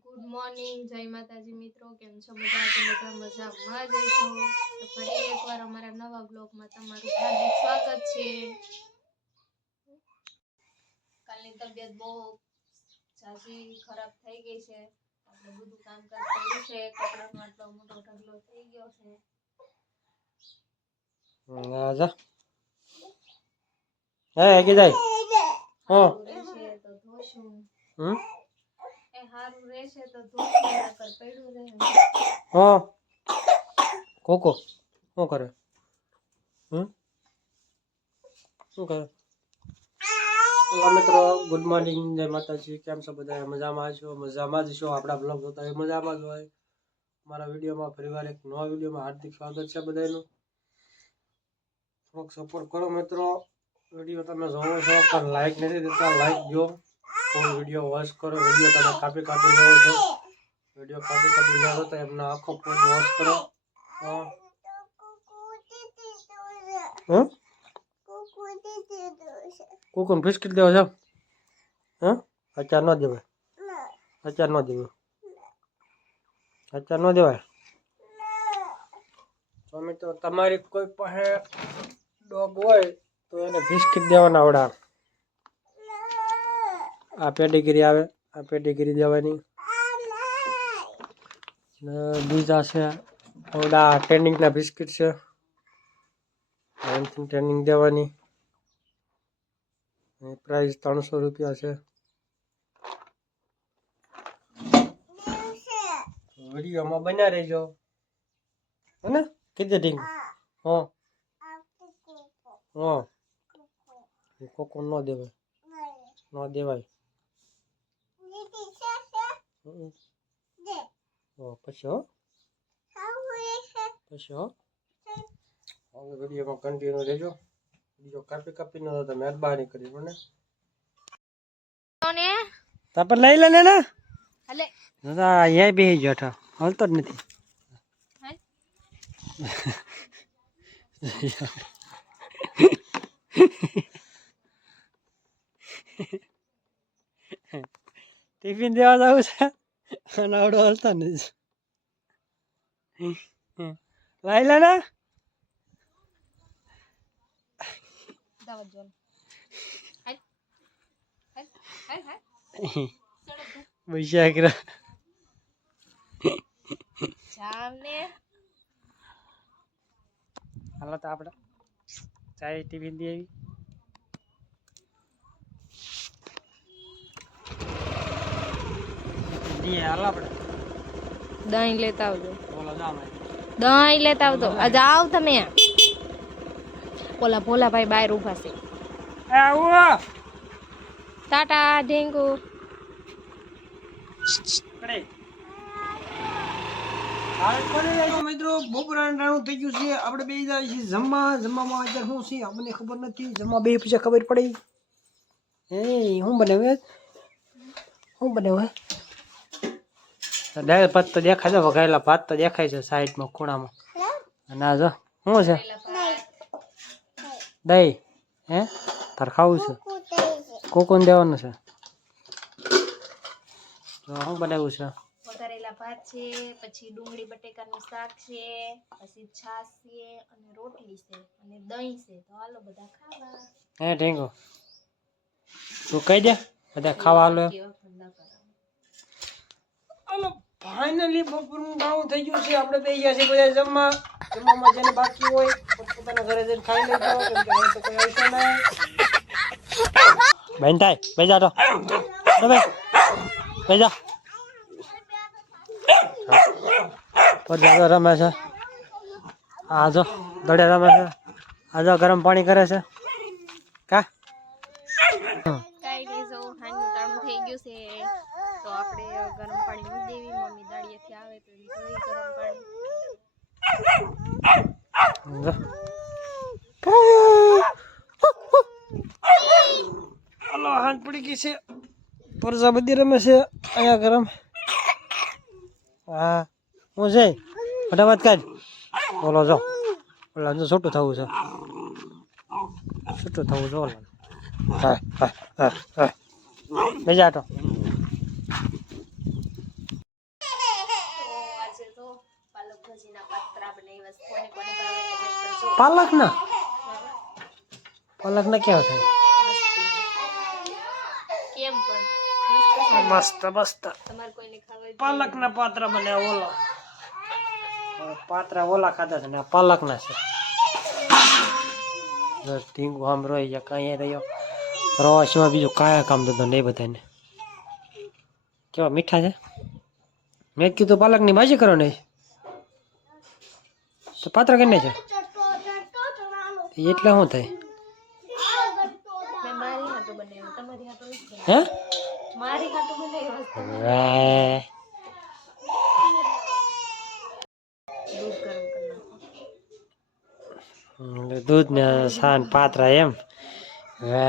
Good morning, જય માતાજી મિત્રો. કેમ છો બધા? બધા મજામાં જ છો? તો ફરી એકવાર અમારા નવા બ્લોગમાં તમારું હાર્દિક સ્વાગત છે. કાલની તબિયત બહુ જાજી ખરાબ થઈ ગઈ છે. આપણે બધું કામ કર્યું છે, કપડાનો આટલો મોટો ઢગલો થઈ ગયો છે. આજા હે કે જાય રહેશે તો ધોશું. હમ એ હારું રહેશે તો ધોશું, નકર પડ્યું રહે. હા કોકો શું કરે? શું કરે? ઓલા મિત્રો ગુડ મોર્નિંગ, જય માતાજી. કેમ છો બધા? મજામાં છો? મજામાં જ છો. આપણા બ્લોગ જોતા હોય મજામાં જ હોય. મારા વિડીયોમાં ફરીવાર એક નવા વિડીયોમાં હાર્દિક સ્વાગત છે બધાનું. થોડોક સપોર્ટ કરો મિત્રો. વિડીયો તમે જોવો છો પણ લાઈક નથી દેતા, લાઈક દો. ફૂલ વિડીયો વોચ કરો. વિડીયો તમે કાપી જોવો છો. વિડીયો કાપી ન જોતા એમનો આખો ફૂલ વોચ કરો. કુકુમ બિસ્કિટ દેવા જાવ. અત્યાર ન દેવાય, અત્યાર ન દેવાય, અત્યાર ન દેવાય. તો મિત્રો તમારી કોઈ પાસે ડોગ હોય તો એને બિસ્કિટ દેવાના આવડા. આ પેડીગીરી આવે, આ પેડીગીરી દેવાની. બીજા છે આવડા ટ્રેનિંગના બિસ્કિટ છે, એમથી ટ્રેનિંગ દેવાની. પ્રાઇસ 300 રૂપિયા છે. વિડીયોમાં બન્યા રહેજો હે કીધે ઢીંગ. હા હા કોકો ન દેવાય, ન દેવાય. પછી હો પછી હો. હવે વિડીયોમાં કન્ટિન્યુ રહેજો. વિડીયો કાપી ન તો મહેરબાની કરી મને તાપર લઈ લે ને હલે દાદા અહીંયા બેસી ગયો હતો, હાલતો જ નથી. ટિફિન દેવા જવું છે અને આવડો હાલતો નથી. લઈ લે ને પૈસા હાલો તો આપણે ચાય ટિફિન દે આવી. હાલ આપણે દહીં લેતા આવજો. બોલો જામ દહીં લેતા આવજો. જાવ તમે. ઓલા ભોલાભાઈ બહાર ઊભા છે. ટાટા ઢીંગુ. મિત્રો બપોરાનું થઈ ગયું છે. આપણે બે જાય છીએ જમવામાં અત્યારે શું છે આપણને ખબર નથી. જમવા બે પછી ખબર પડી. શું બનાવે દાળ ભાત તો દેખાય છે, વઘારેલા ભાત તો દેખાય છે સાઈડમાં ખૂણામાં. અને આ જો શું છે? દહીં. હે તાર ખાવું છે? કોકોને દેવાનું છે. તો શું બનાવ્યું છે? વઘારેલા ભાત છે, પછી ડુંગળી બટેકાનું શાક છે, પછી છાશ છે અને રોટલી છે અને દહીં છે. તો હાલો બધા ખાવા. હે ઢીંગો તું કહી દે બધા ખાવા હાલો. હાલો ફાઇનલી બપોરનું ટાણું થઈ ગયું છે. આપણે બે ગયા છીએ બધા જમવામાં જેને બાકી હોય પોતાના ઘરે જઈને ખાઈ લેજો, કેમ કે અહીં તો કોઈ આવશે નહીં. બેન થાય બેજા તો બેજા પછી રમે છે. આ જો દડે રમે છે. આ જો ગરમ પાણી કરે છે. કા કાઈ નહીં, જો હાંજનું ટાણું થઈ ગયું છે તો આપણે ગરમ પાણી મૂકી દેવી. મમ્મી દાડિયેથી આવે તો જોઈ ગરમ પાણી. હલો હાથ પડી ગઈ છે. પરજા બધી રમે છે અહીંયા ગરમ. હા હું જઈ ફટાફટ કાઢ. બોલો જો ઓલા જો છૂટું થવું છે, છૂટું થવું જો. હા બેજા તો પાલકના કેવા થાય? કેમ પણ મસ્ત મસ્ત. તમારે કોઈને ખાવા હોય તો પાલકના પાત્રા બને ઓલા પાત્રા ઓલા ખાધા છે ને આ પાલકના છે. ઢીંગુ આમ રોઈ જાય કાંઈ રહ્યો રવા સિવાય બીજું કાયા કામ ધંધો નહીં બધાને. કેવા મીઠા છે. મેં જ કીધું પાલકની ભાજી કરો ને તો પાત્રા કરીને છે એટલે શું થાય? મેં મારી હાટું બનાવ્યું, તમારી હાટું નથી બનાવ્યું. હે મારી હાટું બનાવ્યું. દૂધ ગરમ કરી નાખો. દૂધ ને સાન પાત્રા એમ. હવે